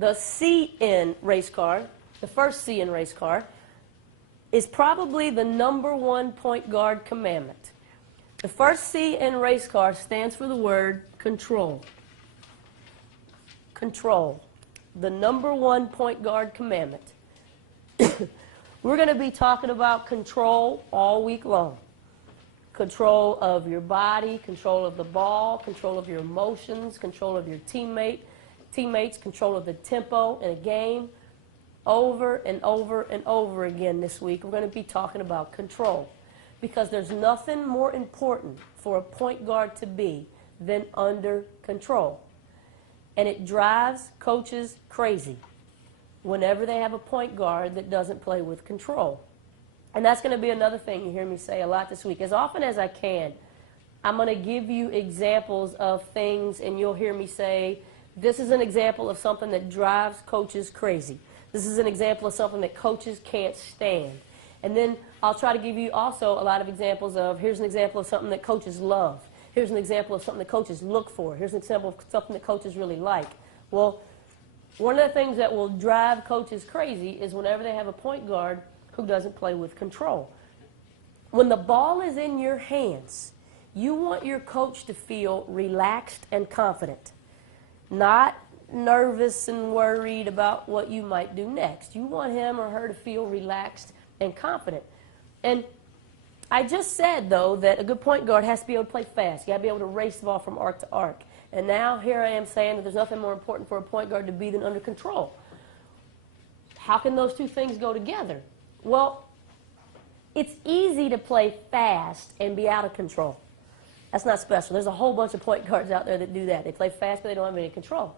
the C in race car, the first C in race car, is probably the #1 point guard commandment. The first C in race car stands for the word control. Control. The #1 point guard commandment. We're going to be talking about control all week long. Control of your body, control of the ball, control of your emotions, control of your teammates, control of the tempo in a game. Over and over and over again this week, we're going to be talking about control. Because there's nothing more important for a point guard to be than under control. And it drives coaches crazy whenever they have a point guard that doesn't play with control. And that's going to be another thing you hear me say a lot this week. As often as I can, I'm going to give you examples of things, and you'll hear me say, this is an example of something that drives coaches crazy. This is an example of something that coaches can't stand. And then I'll try to give you also a lot of examples of, here's an example of something that coaches love. Here's an example of something that coaches look for. Here's an example of something that coaches really like. Well, one of the things that will drive coaches crazy is whenever they have a point guard who doesn't play with control. When the ball is in your hands, you want your coach to feel relaxed and confident, not nervous and worried about what you might do next. You want him or her to feel relaxed and confident. And I just said, though, that a good point guard has to be able to play fast. You got to be able to race the ball from arc to arc. And now here I am saying that there's nothing more important for a point guard to be than under control. How can those two things go together? Well, it's easy to play fast and be out of control. That's not special. There's a whole bunch of point guards out there that do that. They play fast, but they don't have any control.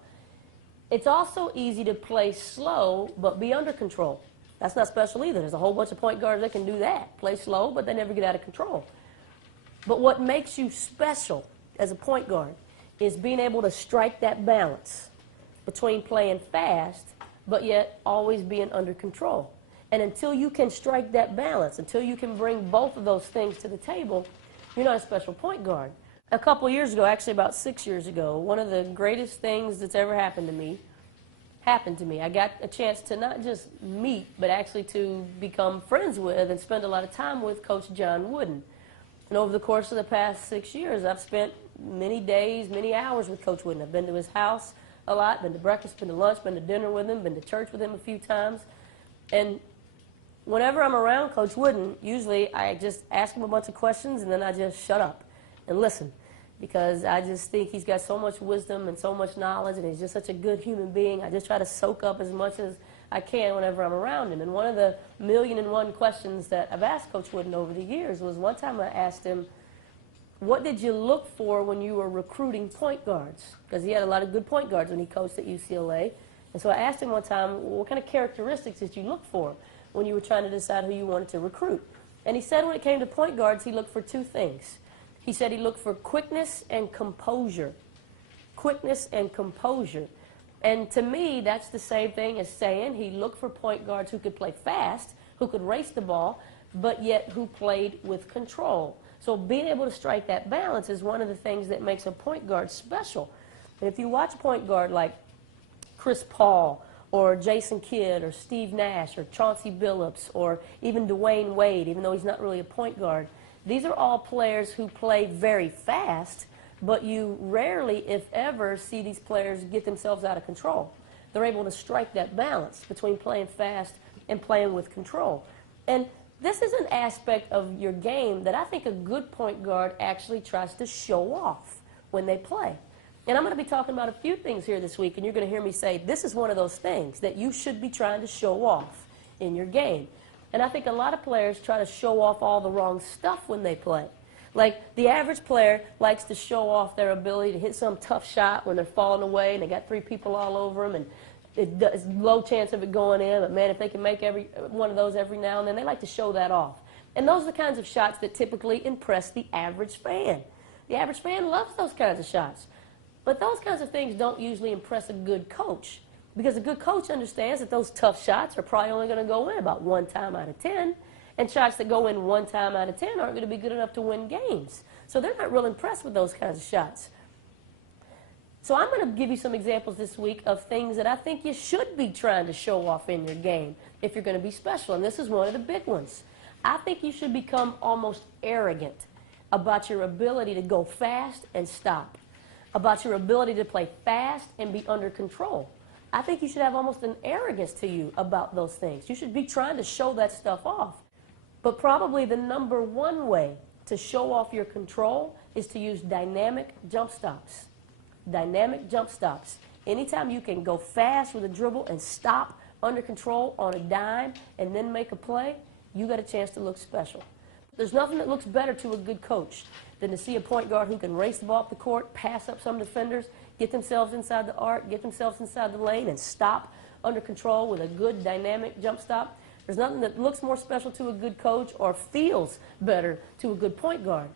It's also easy to play slow, but be under control. That's not special either. There's a whole bunch of point guards that can do that. Play slow, but they never get out of control. But what makes you special as a point guard is being able to strike that balance between playing fast, but yet always being under control. And until you can strike that balance, until you can bring both of those things to the table, you're not a special point guard. A couple years ago, actually about 6 years ago, one of the greatest things that's ever happened to me. I got a chance to not just meet, but actually to become friends with and spend a lot of time with Coach John Wooden. And over the course of the past 6 years, I've spent many days, many hours with Coach Wooden. I've been to his house a lot, been to breakfast, been to lunch, been to dinner with him, been to church with him a few times. And whenever I'm around Coach Wooden, usually I just ask him a bunch of questions and then I just shut up and listen. Because I just think he's got so much wisdom and so much knowledge, and he's just such a good human being. I just try to soak up as much as I can whenever I'm around him. And one of the 1,000,001 questions that I've asked Coach Wooden over the years was one time I asked him, what did you look for when you were recruiting point guards? Because he had a lot of good point guards when he coached at UCLA. And so I asked him one time, well, what kind of characteristics did you look for when you were trying to decide who you wanted to recruit? And he said when it came to point guards, he looked for two things. He said he looked for quickness and composure. Quickness and composure. And to me, that's the same thing as saying he looked for point guards who could play fast, who could race the ball, but yet who played with control. So being able to strike that balance is one of the things that makes a point guard special. And if you watch a point guard like Chris Paul or Jason Kidd or Steve Nash or Chauncey Billups or even Dwayne Wade, even though he's not really a point guard, these are all players who play very fast, but you rarely, if ever, see these players get themselves out of control. They're able to strike that balance between playing fast and playing with control. And this is an aspect of your game that I think a good point guard actually tries to show off when they play. And I'm going to be talking about a few things here this week, and you're going to hear me say this is one of those things that you should be trying to show off in your game. And I think a lot of players try to show off all the wrong stuff when they play. Like the average player likes to show off their ability to hit some tough shot when they're falling away and they got 3 people all over them and it's low chance of it going in. But man, if they can make every one of those every now and then, they like to show that off. And those are the kinds of shots that typically impress the average fan. The average fan loves those kinds of shots. But those kinds of things don't usually impress a good coach. Because a good coach understands that those tough shots are probably only going to go in about 1 time out of 10. And shots that go in 1 time out of 10 aren't going to be good enough to win games. So they're not real impressed with those kinds of shots. So I'm going to give you some examples this week of things that I think you should be trying to show off in your game if you're going to be special, and this is one of the big ones. I think you should become almost arrogant about your ability to go fast and stop, about your ability to play fast and be under control. I think you should have almost an arrogance to you about those things. You should be trying to show that stuff off. But probably the number one way to show off your control is to use dynamic jump stops. Dynamic jump stops. Anytime you can go fast with a dribble and stop under control on a dime and then make a play, you got a chance to look special. There's nothing that looks better to a good coach than to see a point guard who can race the ball up the court, pass up some defenders, get themselves inside the arc, get themselves inside the lane, and stop under control with a good dynamic jump stop. There's nothing that looks more special to a good coach or feels better to a good point guard.